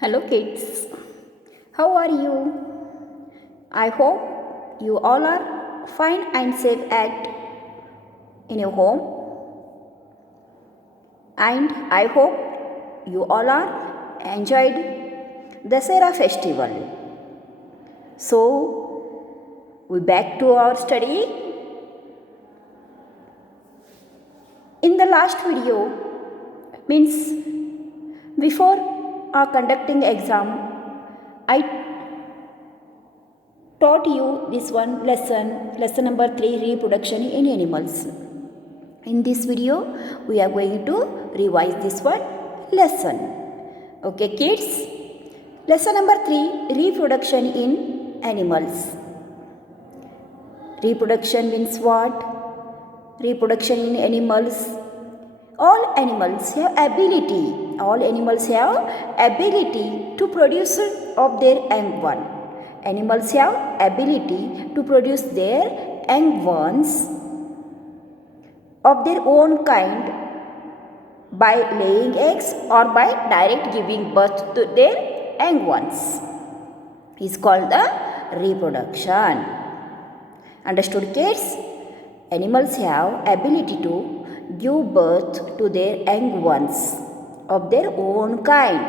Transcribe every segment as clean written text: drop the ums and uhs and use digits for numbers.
Hello kids, how are you? I hope you all are fine and safe at in your home, and I hope you all are enjoyed Dasera festival. So we back to our study. In the last video, means before our conducting exam, I taught you this one lesson number 3, reproduction in animals. In this video, we are going to revise this one lesson. Okay kids, lesson number 3, reproduction in animals. Reproduction means what? Reproduction in animals. All animals have ability to produce of their young one. Animals have ability to produce their young ones of their own kind by laying eggs or by direct giving birth to their young ones. Is called the reproduction. Understood kids? Animals have ability to give birth to their young ones of their own kind.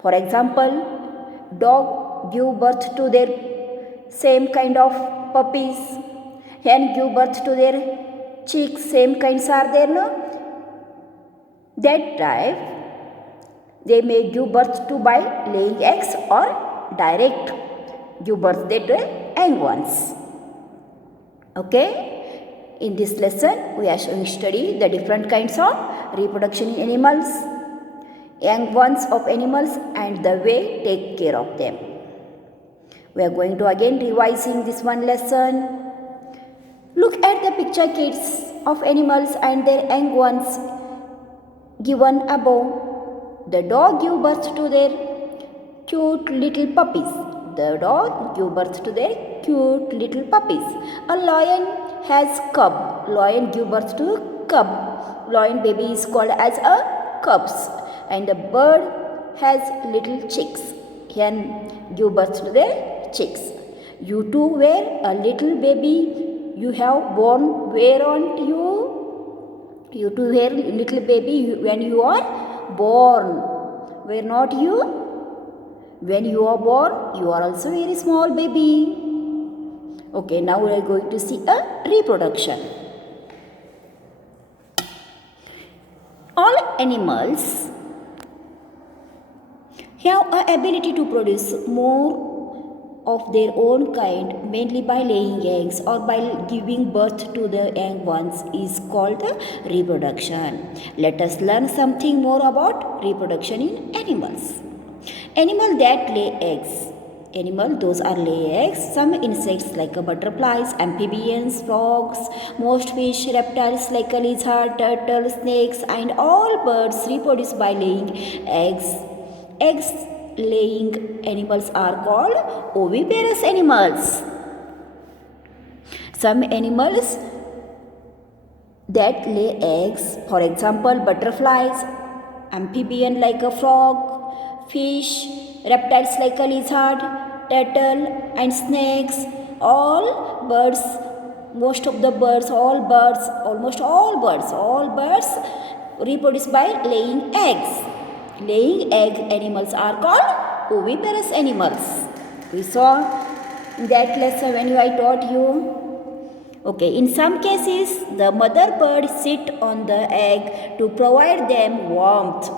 For example, dog give birth to their same kind of puppies, hen give birth to their chicks, same kinds are there, no? That type they may give birth to by laying eggs or direct give birth to their young ones. Okay? In this lesson, we are going to study the different kinds of reproduction in animals, young ones of animals, and the way take care of them. We are going to again revising this one lesson. Look at the picture kids of animals and their young ones given above. The dog give birth to their cute little puppies. The dog give birth to their cute little puppies. A lion has cub. Lion give birth to cub. Lion baby is called as a cubs. And the bird has little chicks. Hen give birth to their chicks. You too were a little baby. You have born where aren't you? You too were little baby when you are born. Were not you? When you are born, you are also very small baby. Okay, now we are going to see a reproduction. All animals have an ability to produce more of their own kind, mainly by laying eggs or by giving birth to the young ones, is called the reproduction. Let us learn something more about reproduction in animals. Animal that lay eggs. Animal, those are lay eggs. Some insects like butterflies, amphibians, frogs, most fish, reptiles like a lizard, turtle, snakes, and all birds reproduce by laying eggs. Eggs laying animals are called oviparous animals. Some animals that lay eggs, for example, butterflies, amphibian like a frog, fish, reptiles like a lizard, turtle, and snakes, all birds, most of the birds, almost all birds reproduce by laying eggs. Laying egg animals are called oviparous animals. We saw in that lesson when I taught you. Okay, in some cases, the mother bird sit on the egg to provide them warmth.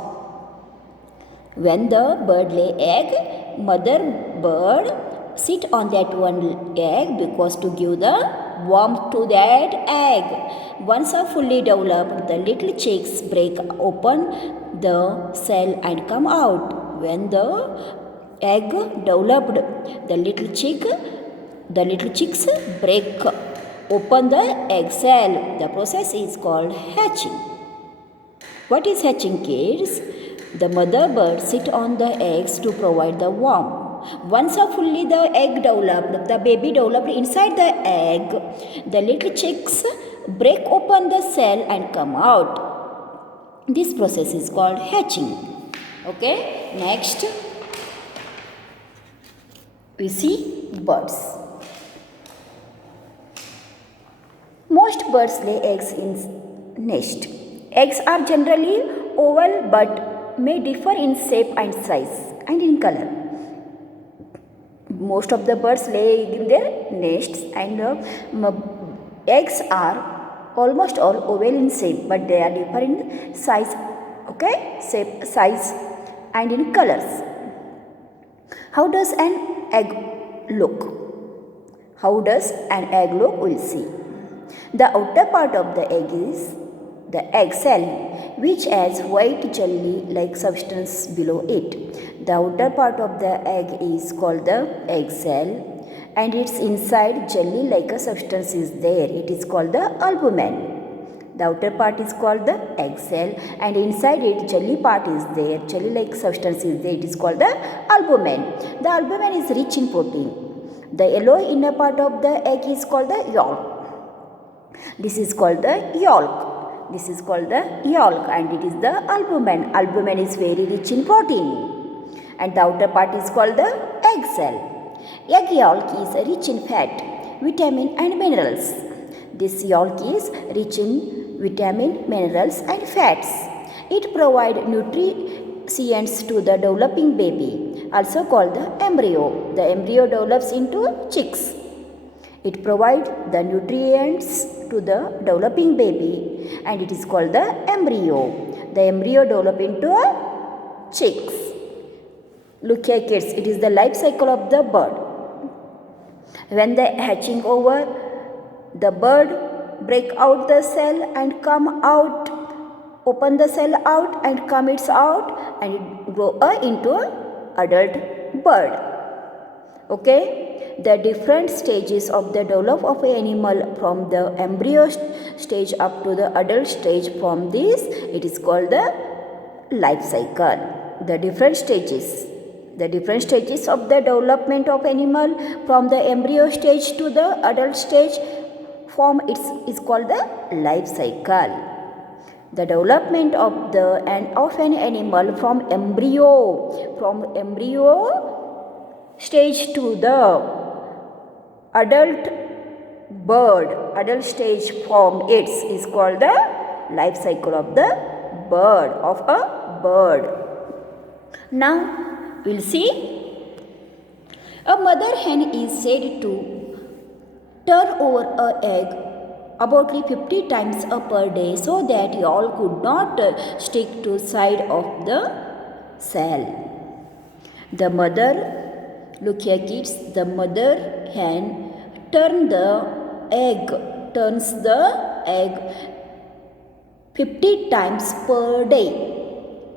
When the bird lay egg, mother bird sit on that one egg because to give the warmth to that egg. Once are fully developed, the little chicks break open the shell and come out. When the egg developed, the little chicks break open the egg cell. The process is called hatching. What is hatching, kids? The mother bird sit on the eggs to provide the warmth. Once fully the egg developed, the baby developed inside the egg, the little chicks break open the cell and come out. This process is called hatching. Okay, next we see birds. Most birds lay eggs in nest. Eggs are generally oval but may differ in shape and size and in color. Most of the birds lay in their nests, and eggs are almost all oval in shape, but they are different in size, okay, shape, size and in colors. How does an egg look? How does an egg look? We'll see. The outer part of the egg is the egg cell, which has white jelly-like substance below it. The outer part of the egg is called the egg cell, and its inside jelly-like a substance is there. It is called the albumen. The outer part is called the egg cell, and inside it jelly part is there. Jelly-like substance is there. It is called the albumen. The albumen is rich in protein. The yellow inner part of the egg is called the yolk. This is called the yolk. This is called the yolk, and it is the albumen. Albumen is very rich in protein, and the outer part is called the egg cell. Egg yolk is rich in fat, vitamin and minerals. This yolk is rich in vitamin, minerals and fats. It provides nutrients to the developing baby, also called the embryo. The embryo develops into chicks. It provides the nutrients to the developing baby, and it is called the embryo. The embryo develops into a chicks. Look here kids, it is the life cycle of the bird. When the hatching over, the bird break out the cell and come out, open the cell out and come its out, and it grow into an adult bird. Okay, the different stages of the development of an animal from the embryo stage up to the adult stage, from this it is called the life cycle. The different stages of the development of animal from the embryo stage to the adult stage form is called the life cycle. The development of an animal from embryo stage to the adult stage form is called the life cycle of the bird. Now we'll see. A mother hen is said to turn over an egg about 50 times per day, so that y'all could not stick to side of the cell. The mother, look here kids, the mother hen turns the egg 50 times per day.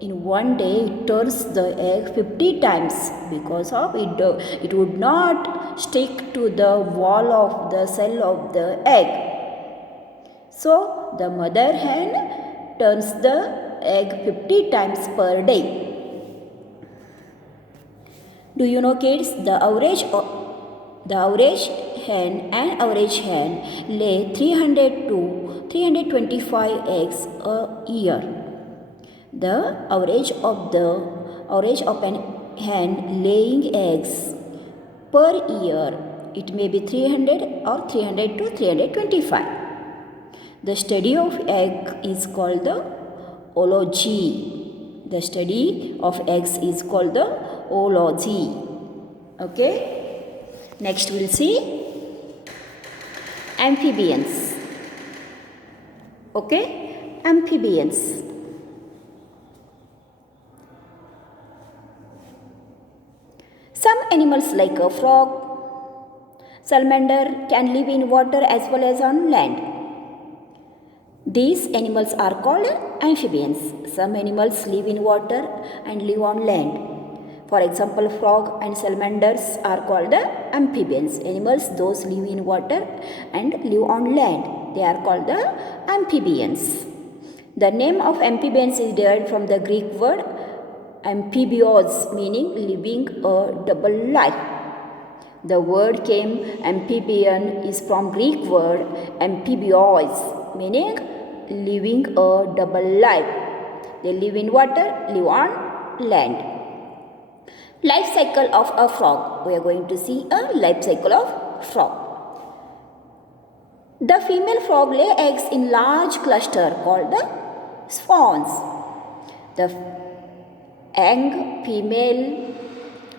In one day it turns the egg 50 times, because of it would not stick to the wall of the cell of the egg. So the mother hen turns the egg 50 times per day. Do you know kids, the average hen lay 300 to 325 eggs a year. The average of an hen laying eggs per year, it may be 300 or 300 to 325. The study of egg is called the ology. The study of eggs is called the ology. Okay. Next we'll see amphibians. Okay. Amphibians. Some animals like a frog, salamander can live in water as well as on land. These animals are called amphibians. Some animals live in water and live on land. For example, frog and salamanders are called the amphibians. Animals, those live in water and live on land, they are called the amphibians. The name of amphibians is derived from the Greek word amphibios, meaning living a double life. The word amphibian is from Greek word amphibios, meaning living a double life. They live in water, live on land. Life cycle of a frog. We are going to see a life cycle of frog. The female frog lay eggs in large cluster called the swans. The young female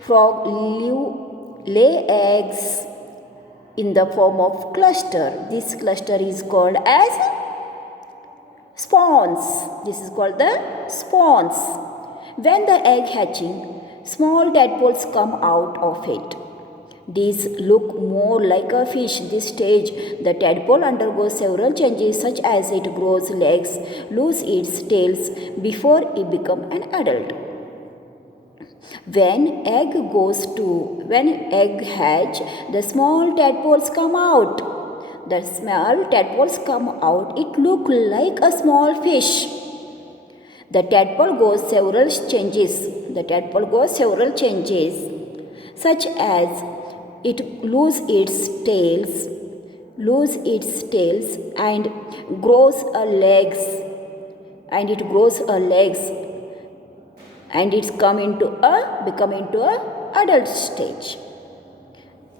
frog lay eggs in the form of cluster. This cluster is called as spawns. This is called the spawns. When the egg hatching, small tadpoles come out of it. These look more like a fish. This stage, the tadpole undergoes several changes such as it grows legs, loses its tails before it becomes an adult. When egg hatch, the small tadpoles come out. The small tadpoles come out. It looks like a small fish. The tadpole goes several changes, such as it loses its tails and grows a legs, and it's become into a adult stage.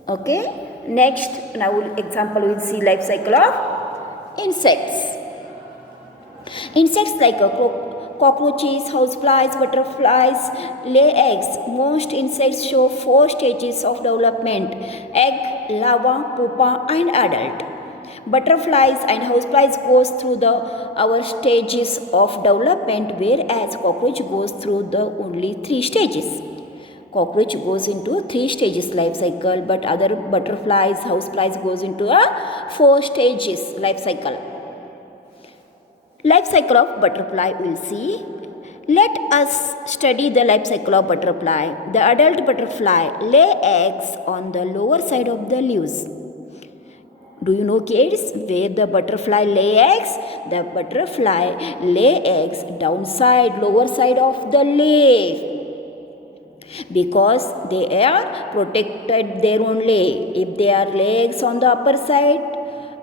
Okay. Next, now example we'll see life cycle of insects. Insects like cockroaches, houseflies, butterflies lay eggs. Most insects show 4 stages of development: egg, larva, pupa and adult. Butterflies and houseflies goes through our stages of development, whereas cockroach goes through the only 3 stages. Cockroach goes into 3 stages life cycle, but other butterflies, houseflies goes into a 4 stages life cycle. Life cycle of butterfly we'll see. Let us study the life cycle of butterfly. The adult butterfly lay eggs on the lower side of the leaves. Do you know, kids, where the butterfly lay eggs? The butterfly lay eggs lower side of the leaf, because they are protected there only. If they are legs on the upper side,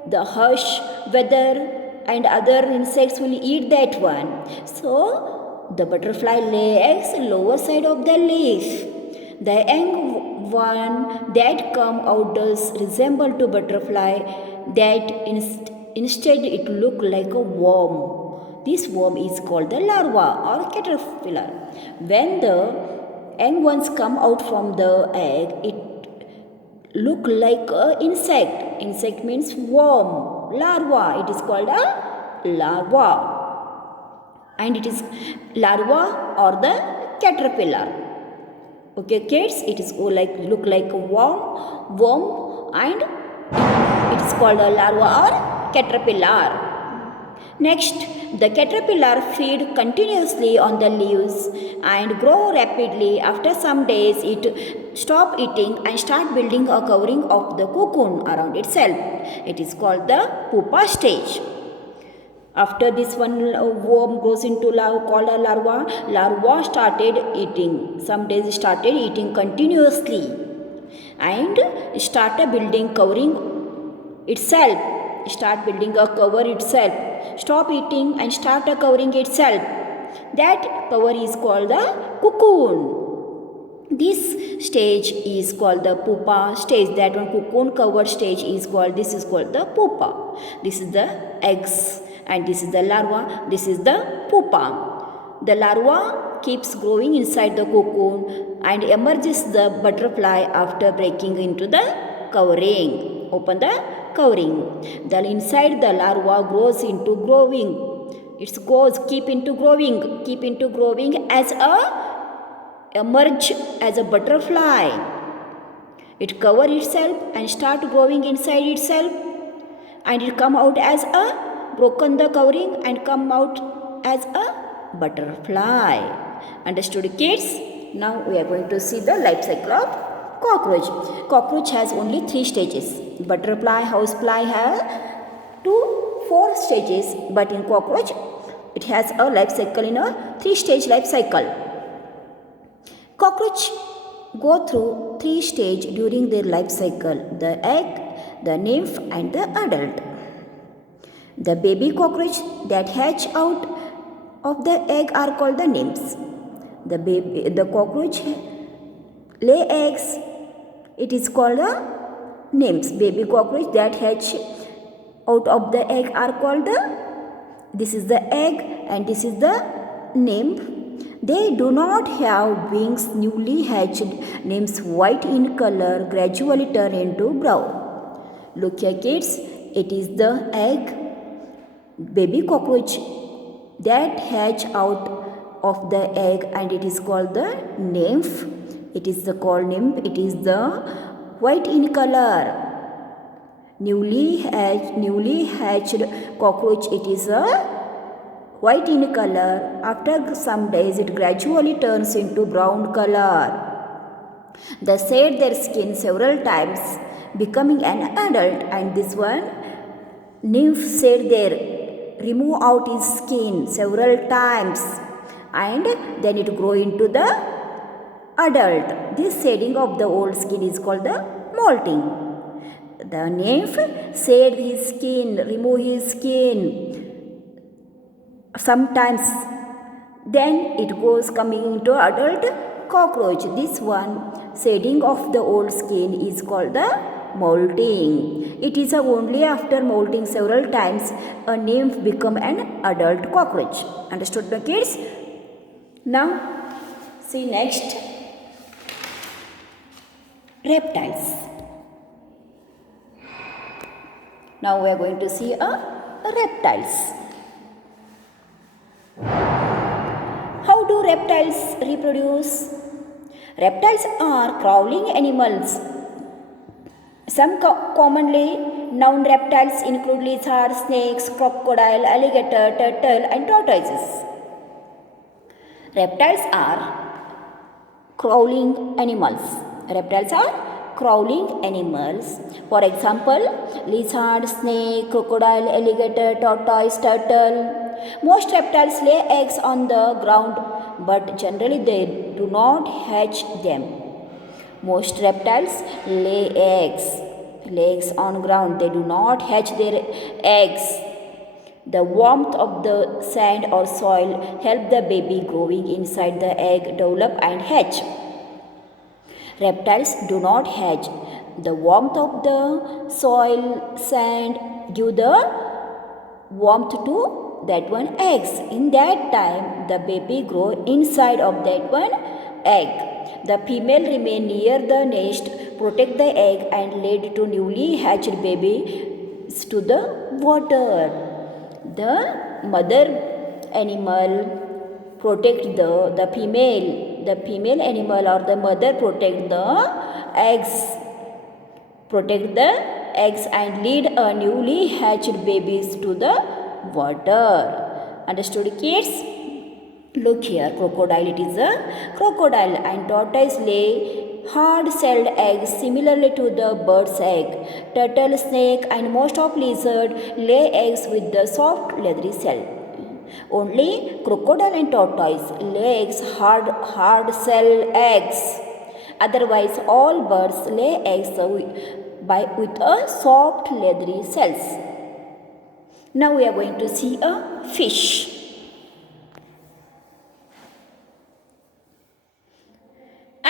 the hush, weather and other insects will eat that one. So the butterfly lay eggs lower side of the leaf. The young one that come out does resemble to butterfly, that instead it look like a worm. This worm is called the larva or caterpillar. When the young ones come out from the egg, it look like a insect. Insect means worm. Larva, it is called a larva, and it is larva or the caterpillar. Okay, kids, it is look like a worm, and it is called a larva or caterpillar. Next, the caterpillar feed continuously on the leaves and grow rapidly. After some days, it stop eating and start building a covering of the cocoon around itself. It is called the pupa stage. After this one worm goes into called a larva started eating. Some days it started eating continuously and started building covering itself. Start building a cover itself. Stop eating and start covering itself. That cover is called the cocoon. This stage is called the pupa stage. That one cocoon covered stage is called the pupa. This is the eggs and this is the larva. This is the pupa. The larva keeps growing inside the cocoon and emerges the butterfly after breaking into the covering. Open the covering. The inside the larva grows into growing. It keep into growing as a emerge as a butterfly. It cover itself and start growing inside itself, and it come out as a broken the covering and come out as a butterfly. Understood, kids? Now we are going to see the life cycle of cockroach. Cockroach has only 3 stages. Butterfly, housefly have 4 stages, but in cockroach it has a life cycle in a 3-stage life cycle. Cockroach go through 3 stages during their life cycle: the egg, the nymph and the adult. The baby cockroach that hatch out of the egg are called the nymphs. The cockroach lay eggs. It is called the nymphs. Baby cockroach that hatch out of the egg are called this is the egg and this is the nymph. They do not have wings. Newly hatched nymphs, white in color, gradually turn into brown. Look here kids, it is the egg, baby cockroach that hatch out of the egg and it is called the nymph. It is the called nymph. It is the white in color. Newly hatched cockroach, it is a white in color. After some days it gradually turns into brown color. They shed their skin several times, becoming an adult, and this one nymph remove out his skin several times and then it grow into the adult. This shedding of the old skin is called the molting. The nymph shed his skin, remove his skin sometimes, then it goes coming into adult cockroach. This one shedding of the old skin is called the molting. It is only after molting several times a nymph become an adult cockroach. Understood my kids? Now see next, reptiles. Now we are going to see reptiles. How do reptiles reproduce? Reptiles are crawling animals. Some commonly known reptiles include lizards, snakes, crocodile, alligator, turtle and tortoises. Reptiles are crawling animals. Reptiles are crawling animals. For example, lizard, snake, crocodile, alligator, tortoise, turtle. Most reptiles lay eggs on the ground, but generally they do not hatch them. Most reptiles lay eggs on ground. They do not hatch their eggs. The warmth of the sand or soil help the baby growing inside the egg develop and hatch. Reptiles do not hatch. The warmth of the soil, sand give the warmth to that one eggs. In that time, the baby grow inside of that one egg. The female remain near the nest, protect the egg and lead to newly hatched babies to the water. The mother animal protect the female animal or the mother protect the eggs and lead a newly hatched babies to the water. Understood kids? Look here, crocodile, it is a crocodile and tortoise lay hard-shelled eggs similarly to the bird's egg. Turtle, snake and most of lizard lay eggs with the soft leathery shell. Only crocodile and tortoise lay eggs hard-shell eggs. Otherwise, all birds lay eggs with a soft leathery shells. Now we are going to see a fish.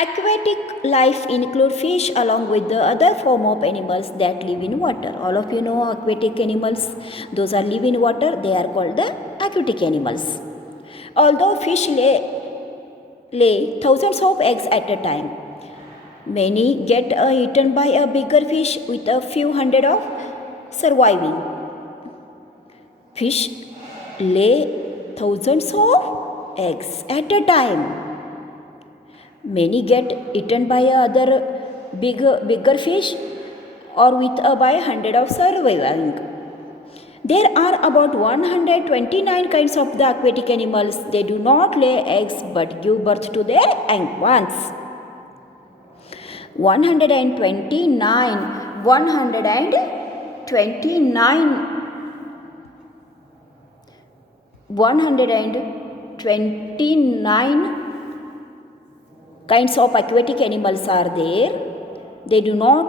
Aquatic life include fish along with the other form of animals that live in water. All of you know aquatic animals. Those are live in water. They are called the aquatic animals. Although fish lay thousands of eggs at a time, many get eaten by a bigger fish with a few hundred of surviving. Fish lay thousands of eggs at a time. Many get eaten by other bigger fish or with by 100 of surviving. There are about 129 kinds of the aquatic animals. They do not lay eggs but give birth to their young ones. 129 kinds of aquatic animals are there. They do not